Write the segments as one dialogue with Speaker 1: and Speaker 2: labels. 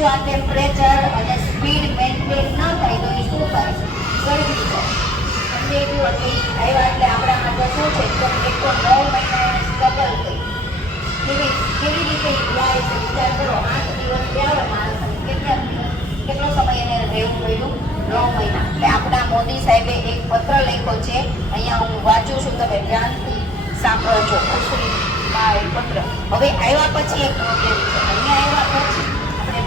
Speaker 1: જો આ ટેમ્પરેચર અને સ્પીડ મેન્ટેન ન થાય તો એ શું થાય? ગરમી થાય. તમને એવું હતી આવ્યા એટલે આપણા માટે શું છે? તો એક તો નવ મહિના સ્ટ્રગલ થઈ. કેવી કેવી રીતે જાય છે? વિચાર કરો. આઠ દિવસ ગયા માણસ કેટલા દિવસ? કેટલો સમય એને રહેવું પડ્યું? નવ મહિના. એટલે આપણા મોદી સાહેબે એક પત્ર લખ્યો છે. અહીંયા હું વાંચું છું. તમે ધ્યાનથી સાંભળો છો. એક પત્ર. હવે આવ્યા પછી એક પ્રોબ્લેમ છે. અહીંયા આવ્યા પછી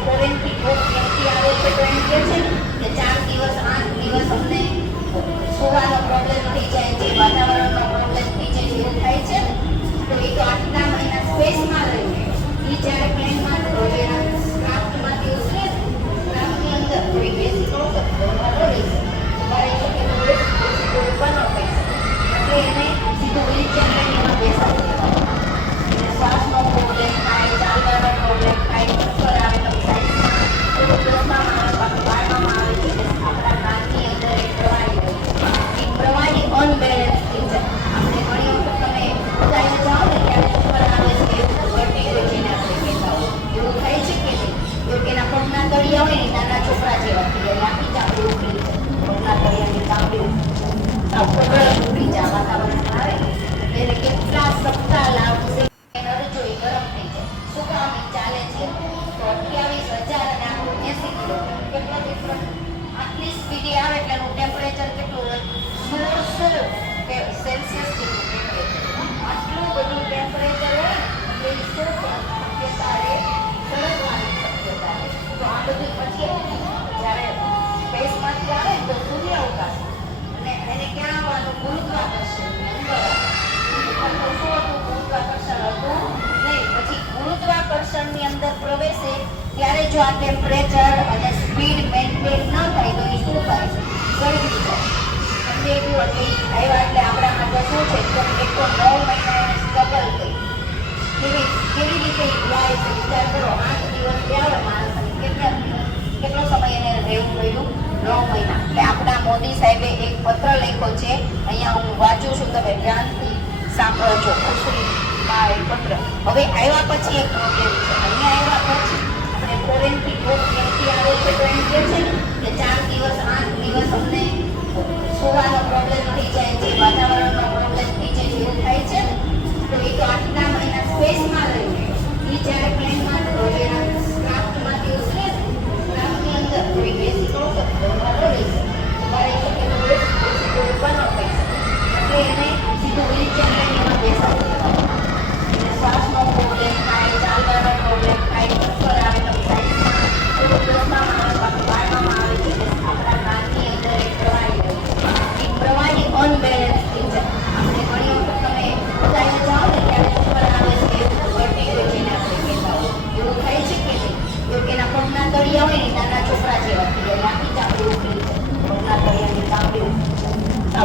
Speaker 1: ફોરેનથી કોક ક્યાંથી આવે છે કહે છે કે ચાર દિવસ આઠ દિવસ અમને સુવાનો જો આ ટેમ્પરેચર અને સ્પીડ મેન્ટેન ન થાય તો એ શું થાય? ગરમી થાય. સમજે એવું ઈ આવ્યા એટલે આપણા માટે શું છે? તો એક તો નવ મહિના સ્ટ્રગલ થઈ. કેવી કેવી રીતે જાય છે? વિચાર કરો, આઠ દિવસ ગયા માણસને. કેટલા દિવસ? કેટલો સમય એને રહેવું પડ્યું? નવ મહિના. એટલે આપણા મોદી સાહેબે એક પત્ર લખ્યો છે. અહીંયા હું વાંચું છું, તમે ધ્યાનથી સાંભળો ખુશી માં એક પત્ર. હવે આવ્યા પછી એક પ્રોબ્લેમ છે. અહીંયા આવ્યા પછી ટ્રેનથી ટ્રેનથી આવે છે તો એમ કે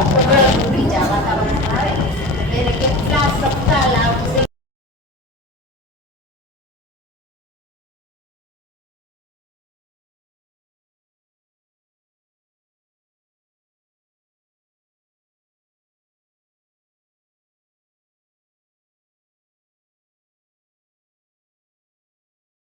Speaker 1: Thank you.